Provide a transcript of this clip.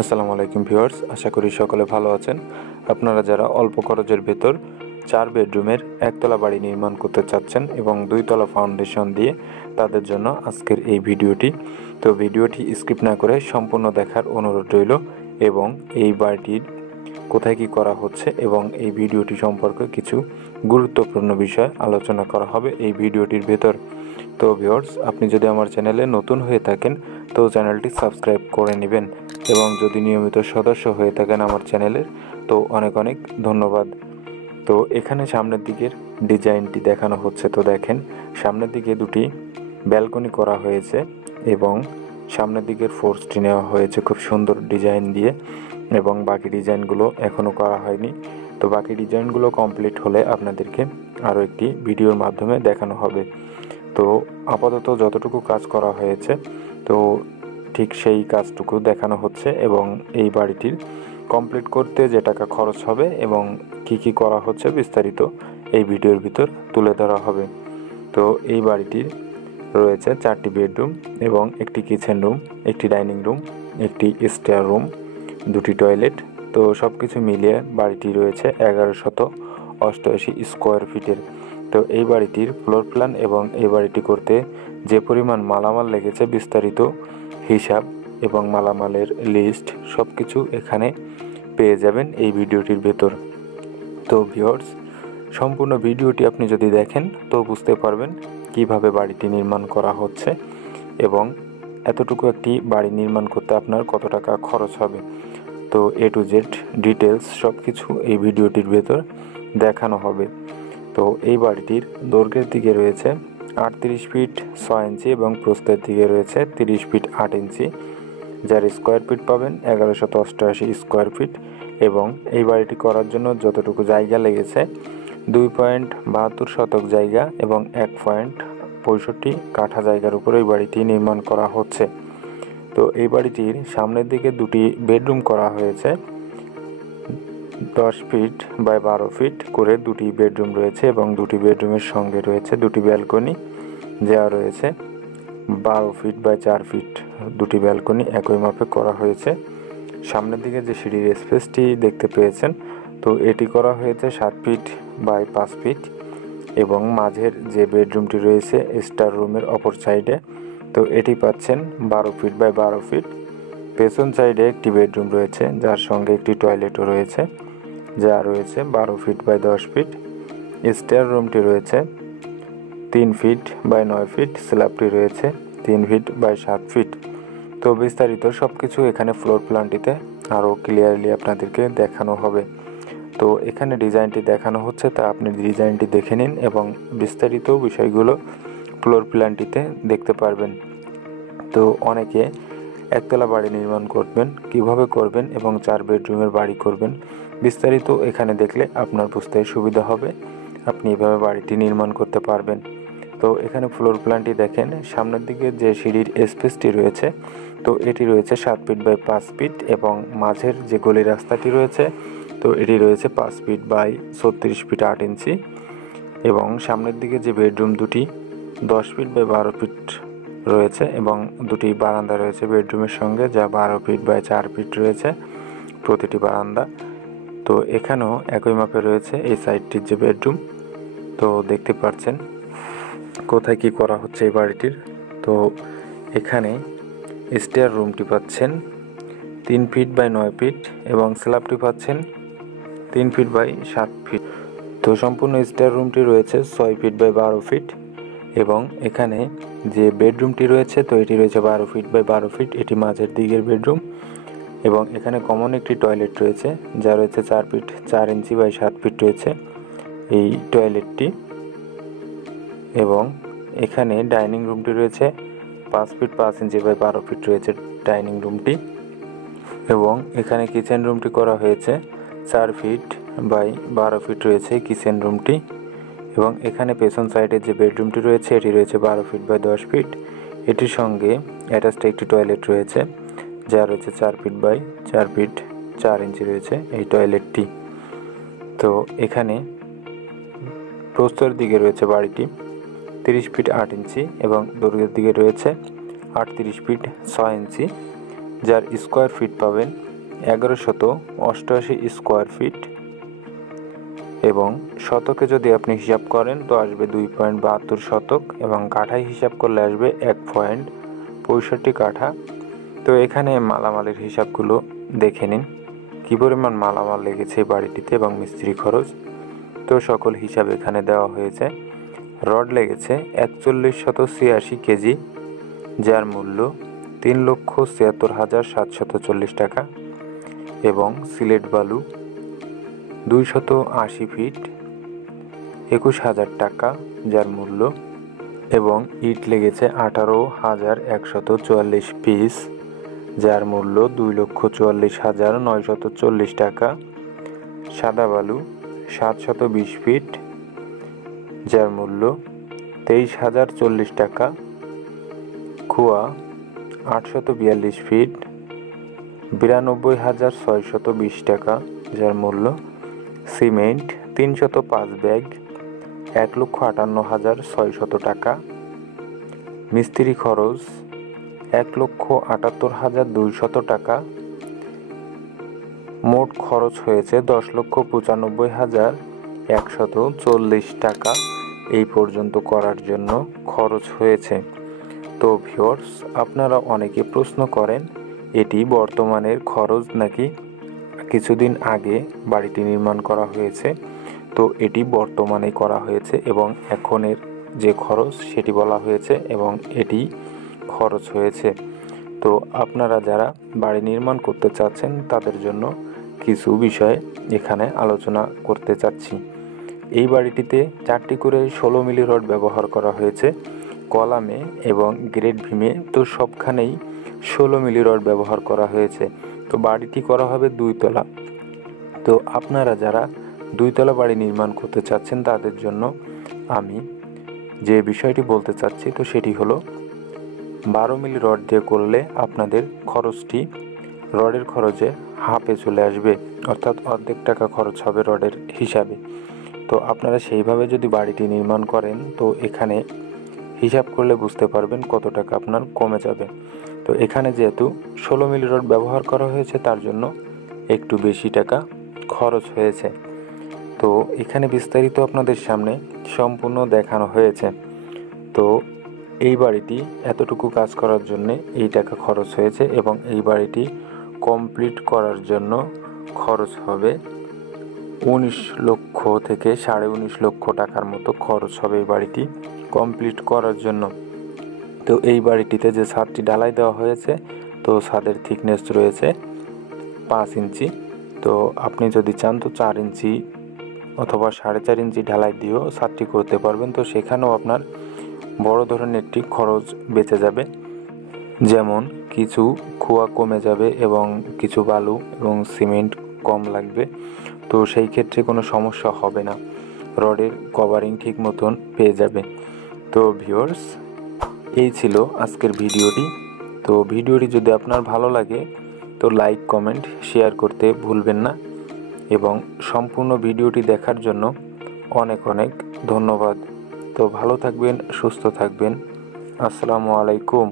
আসসালামু আলাইকুম ভিউয়ার্স, আশা করি সকলে ভালো আছেন। আপনারা যারা অল্প খরচের ভেতর 4 বেডরুমের একতলা বাড়ি নির্মাণ করতে চাচ্ছেন এবং 2 তলা ফাউন্ডেশন দিয়ে, তাদের জন্য আজকের এই ভিডিওটি। তো ভিডিওটি স্কিপ না করে সম্পূর্ণ দেখার অনুরোধ রইল এবং এই বাড়িটির কোথায় কি করা হচ্ছে এবং এই ভিডিওটি সম্পর্কে কিছু গুরুত্বপূর্ণ বিষয় আলোচনা করা হবে এই ভিডিওটির ভেতর। তো ভিউয়ার্স, আপনি যদি আমার চ্যানেলে নতুন হয়ে থাকেন তো চ্যানেলটি সাবস্ক্রাইব করে নেবেন এবং যদি নিয়মিত সদস্য হয়ে থাকেন আমার চ্যানেলের তো অনেক অনেক ধন্যবাদ। তো এখানে সামনের দিকের ডিজাইনটি দেখানো হচ্ছে। তো দেখেন, সামনের দিকে দুটি ব্যালকনি করা হয়েছে এবং সামনের দিকের ফোর্সটি নেওয়া হয়েছে খুব সুন্দর ডিজাইন দিয়ে এবং বাকি ডিজাইনগুলো এখনও করা হয়নি। তো বাকি ডিজাইনগুলো কমপ্লিট হলে আপনাদেরকে আরও একটি ভিডিওর মাধ্যমে দেখানো হবে। তো আপাতত যতটুকু কাজ করা হয়েছে তো ঠিক সেই কাজটুকু দেখানো হচ্ছে এবং এই বাড়িটির কমপ্লিট করতে যে টাকা খরচ হবে এবং কি কি করা হচ্ছে বিস্তারিত এই ভিডিওর ভিতর তুলে ধরা হবে। তো এই বাড়িটির রয়েছে 4টি বেডরুম এবং একটি কিচেন রুম, একটি ডাইনিং রুম, একটি স্টেয়ার রুম, 2টি টয়লেট। তো সব কিছু মিলিয়ে বাড়িটি রয়েছে 1188 স্কোয়ার ফিটের। তো এই বাড়িটির ফ্লোর প্ল্যান এবং এই বাড়িটি করতে যে পরিমাণ মালামাল লেগেছে বিস্তারিত হিসাব এবং মালামালের লিস্ট সব কিছু এখানে পেয়ে যাবেন এই ভিডিওটির ভেতর। তো ভিউয়ার্স, সম্পূর্ণ ভিডিওটি আপনি যদি দেখেন তো বুঝতে পারবেন কিভাবে বাড়িটি নির্মাণ করা হচ্ছে এবং এতটুকু একটি বাড়ি নির্মাণ করতে আপনার কত টাকা খরচ হবে। তো A to Z ডিটেলস সব কিছু এই ভিডিওটির ভেতর দেখানো হবে। তো এই বাড়িটির দৈর্ঘ্যের দিকে রয়েছে 38 ফিট 6 ইঞ্চি এবং প্রস্থের দিকে রয়েছে 30 ফিট 8 ইঞ্চি, যার স্কোয়ার ফিট পাবেন 1188 স্কোয়ার ফিট। এবং এই বাড়িটি করার জন্য যতটুকু জায়গা লেগেছে 2.72 শতক জায়গা এবং 1.65 কাঠা জায়গার উপরে এই বাড়িটি নির্মাণ করা হচ্ছে। তো এই বাড়িটির সামনের দিকে 2টি বেডরুম করা হয়েছে। 10 ফিট বাই 12 ফিট করে 2টি বেডরুম রয়েছে এবং 2টি বেডরুমের সঙ্গে রয়েছে 2টি ব্যালকনি, যা রয়েছে 12 ফিট বাই 4 ফিট 2টি ব্যালকনি একই মাপে করা হয়েছে। সামনের দিকে যে সিঁড়ির স্পেসটি দেখতে পেয়েছেন তো এটি করা হয়েছে 7 ফিট বাই 5 ফিট এবং মাঝের যে বেডরুমটি রয়েছে স্টার রুমের অপর সাইডে, তো এটি পাচ্ছেন 12 ফিট বাই 12 ফিট। পেছন সাইডে একটি বেডরুম রয়েছে যার সঙ্গে একটি টয়লেটও রয়েছে, যা রয়েছে 12 ফিট বাই 10 ফিট। স্টেয়ার রুমটি রয়েছে 3 ফিট বাই 9 ফিট, স্ল্যাবটি রয়েছে 3 ফিট বাই 7 ফিট। তো বিস্তারিত সব কিছু এখানে ফ্লোর প্ল্যানটিতে আরও ক্লিয়ারলি আপনাদেরকে দেখানো হবে। তো এখানে ডিজাইনটি দেখানো হচ্ছে, তা আপনি ডিজাইনটি দেখে নিন এবং বিস্তারিত বিষয়গুলো ফ্লোর প্ল্যানটিতে দেখতে পারবেন। তো অনেকে একতলা বাড়ি নির্মাণ করবেন, কিভাবে করবেন এবং 4 বেডরুমের বাড়ি করবেন বিস্তারিত এখানে দেখলে আপনার বুঝতে সুবিধা হবে, আপনি এভাবে বাড়িটি নির্মাণ করতে পারবেন। তো এখানে ফ্লোর প্ল্যানটি দেখেন, সামনের দিকে যে সিঁড়ির স্পেসটি রয়েছে তো এটি রয়েছে 7 ফিট বাই 5 ফিট এবং মাঝের যে গলি রাস্তাটি রয়েছে তো এটি রয়েছে 5 ফিট বাই 36 ফিট 8 ইঞ্চি এবং সামনের দিকে যে বেডরুম দুটি 10 ফিট বাই 12 ফিট রয়েছে এবং 2টি বারান্দা রয়েছে বেডরুমের সঙ্গে, যা 12 ফিট বাই 4 ফিট রয়েছে প্রতিটি বারান্দা। তো এখানেও একই মাপে রয়েছে এই সাইডটির যে বেডরুম। তো দেখতে পাচ্ছেন কোথায় কি করা হচ্ছে এই বাড়িটির। তো এখানে স্টেয়ার রুমটি পাচ্ছেন 3 ফিট বাই 9 ফিট এবং স্ল্যাবটি পাচ্ছেন 3 ফিট বাই 7 ফিট। তো সম্পূর্ণ স্টেয়ার রুমটি রয়েছে 6 ফিট বাই 12 ফিট এবং এখানে যে বেডরুমটি রয়েছে তো এটি রয়েছে 12 ফিট বাই 12 ফিট, এটি মাঝের দিকের বেডরুম এবং এখানে কমন একটি টয়লেট রয়েছে যা রয়েছে 4 ফিট 4 ইঞ্চি বাই 7 ফিট রয়েছে এই টয়লেটটি। এবং এখানে ডাইনিং রুমটি রয়েছে 5 ফিট 5 ইঞ্চি বাই 12 ফিট রয়েছে ডাইনিং রুমটি এবং এখানে কিচেন রুমটি করা হয়েছে 4 ফিট বাই 12 ফিট রয়েছে কিচেন রুমটি এবং এখানে পেছন সাইডে যে বেডরুমটি রয়েছে এটি রয়েছে 12 ফিট বাই 10 ফিট, এটির সঙ্গে অ্যাটাচড একটি টয়লেট রয়েছে যা রয়েছে 4 ফিট বাই 4 ফিট 4 ইঞ্চি রয়েছে এই টয়লেটটি। তো এখানে প্রস্থের দিকে রয়েছে বাড়িটি 30 ফিট 8 ইঞ্চি এবং দৈর্ঘ্যের দিকে রয়েছে 38 ফিট 6 ইঞ্চি, যার স্কোয়ার ফিট পাবেন 1188 স্কোয়ার ফিট, এবং শতকে যদি আপনি হিসাব করেন তো আসবে 2.72 শতক, এবং কাঠায় হিসাব করলে আসবে 1.65 কাঠা। তো এখানে মালামালের হিসাবগুলো দেখে নিন, কী পরিমাণ মালামাল লেগেছে বাড়িটিতে এবং মিস্ত্রি খরচ। তো সকল হিসাব এখানে দেওয়া হয়েছে। রড লেগেছে 4186 কেজি, যার মূল্য 3,76,740 টাকা, এবং সিলেট বালু 280 ফিট 21,000 টাকা, যার মূল্য, এবং ইট লেগেছে 18,144 পিস, যার মূল্য 2,44,940 টাকা। সাদা বালু 720 ফিট, যার মূল্য 23,040 টাকা। খোয়া 842 ফিট 92,620 টাকা, যার মূল্য। সিমেন্ট 305 ব্যাগ 1,58,600 টাকা। মিস্ত্রি খরচ 1,78,200 টাকা। মোট খরচ হয়েছে 10,95,140 টাকা এই পর্যন্ত করার জন্য খরচ হয়েছে। তো ভিউয়ার্স, আপনারা অনেকে প্রশ্ন করেন এটি বর্তমানের খরচ নাকি কিছুদিন আগে বাড়িটি নির্মাণ করা হয়েছে। তো এটি বর্তমানে করা হয়েছে এবং এখনের যে খরচ সেটি বলা হয়েছে এবং এটি খরচ হয়েছে। তো আপনারা যারা বাড়ি নির্মাণ করতে চাচ্ছেন তাদের জন্য কিছু বিষয় এখানে আলোচনা করতে চাচ্ছি। এই বাড়িটিতে 4টি করে 16 মিলি রড ব্যবহার করা হয়েছে কলামে এবং গ্রেড ভীমে। তো সবখানেই 16 মিলি রড ব্যবহার করা হয়েছে। তো বাড়িটি করা হবে 2 তলা। তো আপনারা যারা 2 তলা বাড়ি নির্মাণ করতে চাচ্ছেন তাদের জন্য আমি যে বিষয়টি বলতে চাচ্ছি তো সেটি হলো 12 মিলি রড দিয়ে করলে আপনাদের খরচটি রডের খরচে হাফে চলে আসবে, অর্থাৎ অর্ধেক টাকা খরচ হবে রডের হিসাবে। তো আপনারা সেইভাবে যদি বাড়িটি নির্মাণ করেন তো এখানে হিসাব করলে বুঝতে পারবেন কত টাকা আপনার কমে যাবে। তো এখানে যেহেতু 16 মিলি রড ব্যবহার করা হয়েছে তার জন্য একটু বেশি টাকা খরচ হয়েছে। তো এখানে বিস্তারিত আপনাদের সামনে সম্পূর্ণ দেখানো হয়েছে। তো এই বাড়িটি এতটুকু কাজ করার জন্য এই টাকা খরচ হয়েছে এবং এই বাড়িটি কমপ্লিট করার জন্য খরচ হবে 19 লক্ষ থেকে 19.5 লক্ষ টাকার মতো খরচ হবে এই বাড়িটি কমপ্লিট করার জন্য। তো এই বাড়িটিতে যে ছাদটি ঢালাই দেওয়া হয়েছে তো ছাদের থিকনেস রয়েছে 5 ইঞ্চি। তো আপনি যদি চান তো 4 ইঞ্চি অথবা 4.5 ইঞ্চি ঢালাই দিয়েও ছাদটি করতে পারবেন। তো সেখানেও আপনার বড় ধরনের একটি খরচ বেঁচে যাবে, যেমন কিছু খোয়া কমে যাবে এবং কিছু বালু এবং সিমেন্ট কম লাগবে। তো সেই ক্ষেত্রে কোনো সমস্যা হবে না, রডের কভারিং ঠিক মতন পেয়ে যাবে। তো ভিউয়ার্স, এই ছিল আজকের ভিডিওটি। তো ভিডিওটি যদি আপনার ভালো লাগে তো লাইক কমেন্ট শেয়ার করতে ভুলবেন না, এবং সম্পূর্ণ ভিডিওটি দেখার জন্য অনেক অনেক ধন্যবাদ। তো ভালো থাকবেন, সুস্থ থাকবেন। আসসালামু আলাইকুম।